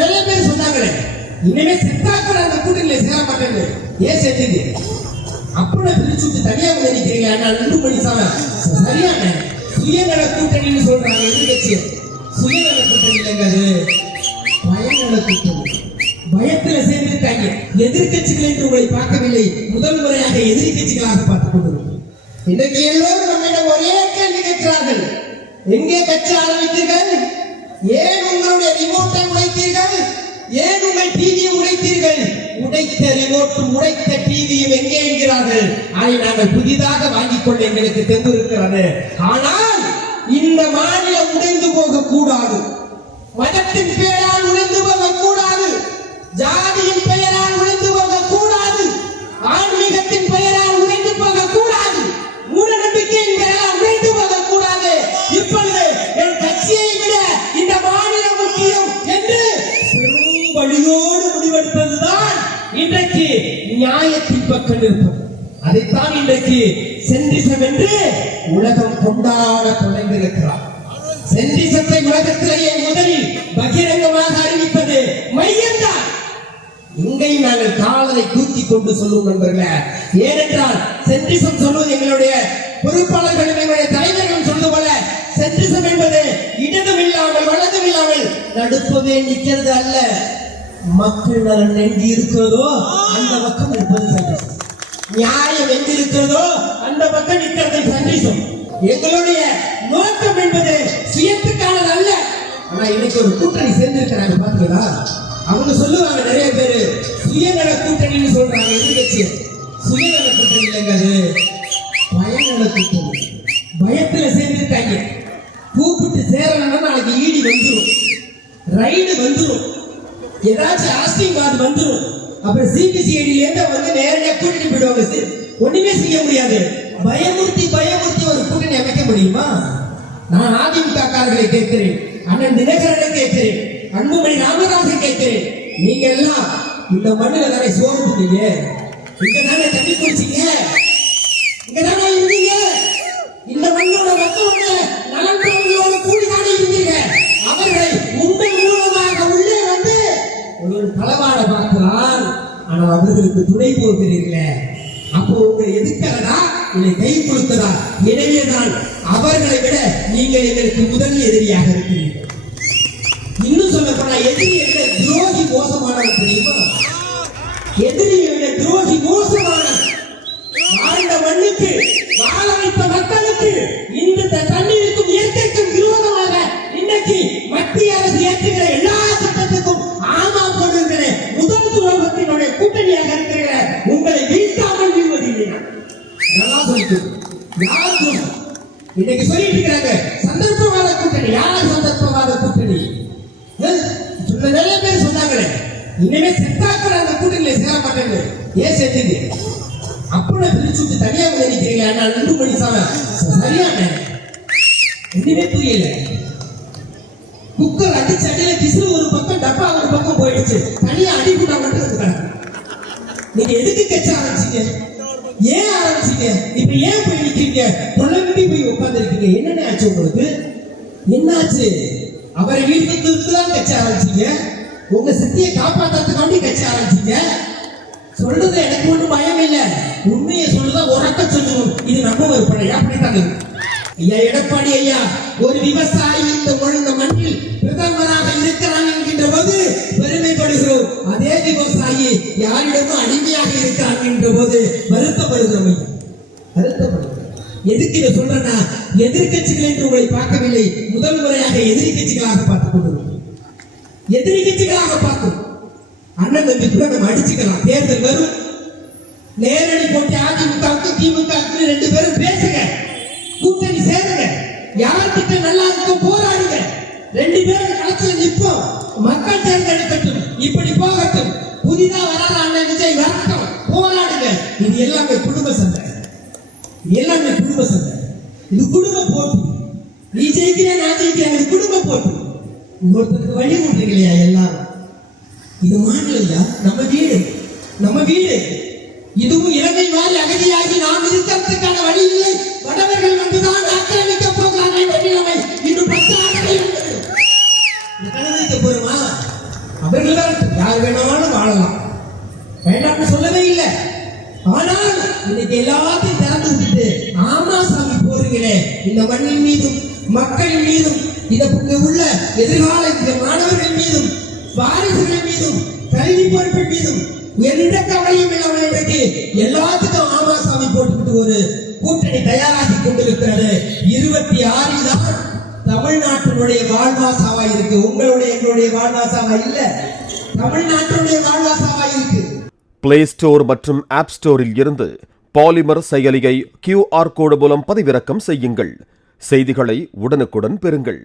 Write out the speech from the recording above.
நிறைய பேர் சொன்னாங்களே இனிமே செத்தாக்கள் அந்த கூட்டணியில சேர மாட்டேன்னு. ஏன் சேர்த்தீங்க? அப்புறம் பிரிச்சுட்டு தனியா வந்து நிக்கிறீங்க. நான் மணிசாமி சரியான சுயநல கூட்டணின்னு சொல்றாங்க. எதிர்கட்சி சுயநல கூட்டணி இல்லைங்க, அது பயநல கூட்டணி. பயத்துல சேர்ந்துட்டாங்க. எதிர்கட்சிகள் என்று உங்களை பார்க்கவில்லை, முதல் முறையாக எதிர்கட்சிகளாக பார்த்துக் கொண்டிருக்கிறோம். இன்னைக்கு எல்லோரும் நம்மிடம் ஒரே கேள்வி கேட்கிறார்கள். எங்கே கட்சி ஆரம்பித்தீர்கள்? ஏன் உங்களுடைய ரிமோட்டை உடைத்தீர்கள்? ஏன் உங்கள் டிவியை உடைத்தீர்கள்? உடைத்த ரிமோட்டும் உடைத்த டிவியும் எங்கே என்கிறார்கள். அதை நாங்கள் புதிதாக வாங்கிக் கொள்ள எங்களுக்கு தெம்பு இருக்கிறது. ஆனால் இந்த மாநிலம் உடைந்து போக கூடாது. மதத்தின் பெயரால் உடைந்து போக கூடாது. ஜாதியின் பெயரால் உடைந்து போக கூடாது. ஆன்மீகத்தின் பெயரால் உடைந்து போக கூடாது. மூட நம்பிக்கையின் பெயரால் உடைந்து போக கூடாது. இப்பொழுது என் கட்சியை விட இந்த மாநிலம் முக்கியம் என்று பெரும் வழியோடு முடிவெடுப்பதுதான் இன்றைக்கு நியாயத்தின் பக்கம் இருப்பது. அதைத்தான் இன்றைக்கு சென்டிசம் என்று உலகம் கொண்டாட தொடங்கியிருக்கிறார். சென்டிசத்தை உலகத்திலேயே முதலில் பகிரங்கமாக அறிவித்தது மையம்தான். இங்கேயும் நாங்கள் காலரை தூக்கி கொண்டு சொல்லுவோம் நண்பர்களே. ஏனென்றால் சென்டிசம் சொல்வது எங்களுடைய பொறுப்பாளர்கள், எங்களுடைய தலைவர்கள் சொல்வது போல சென்டிசம் என்பது இடதும் இல்லாமல் வலதும் இல்லாமல் நடுப்பவே நிற்கிறது அல்ல. மக்கள் நலன் எங்கு இருக்கிறதோ அந்த பக்கம் இருப்பது சென்டிசம். நியாயம் எங்கு இருக்கிறதோ அந்த பக்கம் நிற்கிறது சென்டிசம். எங்களுடைய நோக்கம் என்பது சுயத்துக்கானது அல்ல. ஆனா இன்னைக்கு ஒரு கூட்டணி சேர்ந்திருக்கிறாங்க பாத்தீங்களா? அவங்க சொல்லுவாங்க நிறைய பேரு சுயநல கூட்டணின்னு சொல்றாங்க. எதிர்கட்சி சுயநல கூட்டணி இல்லைங்க, அது பயநல கூட்டணி. பயத்துல சேர்ந்துட்டாங்க. கூப்பிட்டு சேரணும்னா நாளைக்கு ஈடி வந்துடும், ரைடு வந்துடும், ஏதாச்சும் ஆஸ்திவாத் வந்துடும். அப்புறம் சிபிசிஐடில இருந்து வந்து நேரடியா கூட்டிட்டு போயிடுவாங்க. ஒண்ணுமே செய்ய முடியாது. பயமுறுத்தி பயமுறுத்தி ஒரு கூட்டணி அமைக்க முடியுமா? நான் அதிமுக காரர்களை கேட்கிறேன், அண்ணன் தினகரனை கேட்கிறேன், அன்புமணி ராமதாஸை கேட்கிறேன். நீங்க எல்லாம் இந்த மண்ணில தானே சோறு இருந்தீங்க, இங்க தானே தண்ணி குடிச்சீங்க, இங்க தானே இருந்தீங்க, இந்த மண்ணோட மக்களோட நலன்களோட கூடி தானே இருந்தீங்க. அவர்களை உண்மை மூலமாக உள்ளே வந்து ஒரு களவாட பார்க்கிறான். ஆனால் அவர்களுக்கு துணை போகிறீர்களே, அப்போ உங்களை எதிர்க்கிறதா உங்களை கை கொடுத்ததா? எனவேதான் அவர்களை விட நீங்கள் எங்களுக்கு முதல் எதிரியாக இருக்கிறீர்கள். இன்னும் சொல்ல போனா எதிரியை விட துரோகி மோசமானவர் தெரியுமா? எதிரியை விட துரோகி மோசமானவர். வாழ்ந்த மண்ணுக்கு வாழ வைத்த மக்களுக்கு இந்த தண்ணீருக்கும் இயற்கைக்கும் விரோதமாக இன்னைக்கு மத்திய அரசு ஏற்றுகிற எல்லா சட்டத்துக்கும் ஆமா போடுகிற முதல் துரோகத்தினுடைய கூட்டணியாக இருக்கிற உங்களை வீழ்த்தாமல் வீழ்வதில்லை. நல்லா சொல்லிட்டு யார் இன்னைக்கு சொல்லிட்டு இருக்கிறாங்க சந்தர்ப்பவாத கூட்டணி. யார் சந்தர்ப்பவாத கூட்டணி? நிறைய பேர் சொன்னாங்களே இனிமே செத்தாக்கள் அந்த கூட்டணியில சேர மாட்டேன்னு. ஏன் சேர்த்தீங்க? அப்புறம் பிரிச்சுட்டு தனியா வந்து நிக்கிறீங்க. நான் மணிசாமி சரியான எதுவுமே புரியல. குக்கர் அடிச்சு அடியில கிசு ஒரு பக்கம் டப்பா ஒரு பக்கம் போயிடுச்சு. தனியா அடி கூட மட்டும் இருக்காங்க. நீங்க எதுக்கு கட்சி ஆரம்பிச்சீங்க? ஏன் ஆரம்பிச்சீங்க? இப்ப ஏன் போய் நிக்கிறீங்க? குழம்பி போய் உட்கார்ந்து இருக்கீங்க. என்னென்ன ஆச்சு உங்களுக்கு? என்னாச்சு? அவரை வீட்டுக்கு தான் கட்சி ஆரம்பிச்சீங்க. உங்க சக்தியை காப்பாற்றுறதுக்காண்டி கட்சி ஆரம்பிச்சீங்க. சொல்றது எனக்கு ஒன்றும் பயம் இல்லை. உண்மையை சொல்லுதா உறக்க சொல்லணும். இது நம்ம ஒரு பழைய அப்படித்தாங்க. ஐயா எடப்பாடி ஐயா ஒரு விவசாயி இந்த மண்ணில் பிரதமராக இருக்கிறான் என்கின்ற போது பெருமைப்படுகிறோம். அதே விவசாயி யாரிடமும் அடிமையாக இருக்கிறான் என்ற போது வருத்தப்படுகிறோம். எதுக்கு இதை சொல்றேன்னா, எதிர்கட்சிகள் என்று உங்களை பார்க்கவில்லை, முதல் முறையாக எதிர்கட்சிகளாக பார்த்துக் கொண்டிருக்கிறோம். எதிர்கட்சிகளாக பார்க்கும் அண்ணன் தம்பி கூட நம்ம அடிச்சுக்கலாம். தேர்தல் வரும், நேரடி போட்டி அதிமுகவுக்கு திமுகவுக்கு ரெண்டு பேரும் பேசுங்க, கூட்டணி சேருங்க, யார்கிட்ட நல்லா இருக்கும் போராடுங்க, ரெண்டு பேரும் களத்தில் நிற்போம், மக்கள் தேர்ந்தெடுக்கட்டும், இப்படி போகட்டும், புதிதா வராத அண்ணன் விஜய் வரட்டும், போராடுங்க. இது எல்லாமே குடும்ப சண்டை, எல்லாமே குடும்ப சண்டை. இது குடும்ப போட்டி. நீ ஜெயிக்கிறேன் நான் ஜெயிக்கிறேன், இது குடும்ப போட்டி. இன்னொருத்தருக்கு வழி விடுறீங்களா? எல்லாரும் இது மாநிலையா? நம்ம வீடு, நம்ம வீடு. இதுவும் இலங்கை மாதிரி அகதியாகி நாம் இருக்கிறதுக்கான வழி இல்லை. வடவர்கள் வந்துதான் ஆக்கிரமிக்க போகிறார்கள் என்று நம்ம இன்னும் 10 ஆண்டுகள் அனுமதிக்க போறோமா? அவர்கள் வரட்டும், யார் வேணாலும் வாழலாம், வேண்டாம்னு சொல்லவே இல்லை. ஆனால் இன்னைக்கு எல்லாத்தையும் திறந்து விட்டுட்டு ஆமா சாமி போறீங்களே, இந்த மண்ணின் மீதும் மக்களின் மீதும் இதற்கு உள்ள எதிர்கால இந்த மாணவர்கள் மீதும் வாரிசுகள் மீதும் கல்வி பொறுப்பின் மீதும் எந்த கவலையும் இல்லாமல் இன்றைக்கு எல்லாத்துக்கும் ஆமா சாமி போட்டுக்கிட்டு ஒரு கூட்டணி தயாராகி கொண்டிருக்கிறது. 26 தான் தமிழ்நாட்டினுடைய வாழ்வாசாவா இருக்கு. உங்களுடைய எங்களுடைய வாழ்வாசாவா இல்ல, தமிழ்நாட்டினுடைய வாழ்வாசாவா இருக்கு. பிளே ஸ்டோர் மற்றும் ஆப் ஸ்டோரில் இருந்து பாலிமர் செயலியை QR கோடு மூலம் பதிவிறக்கம் செய்யுங்கள். செய்திகளை உடனுக்குடன் பெறுங்கள்.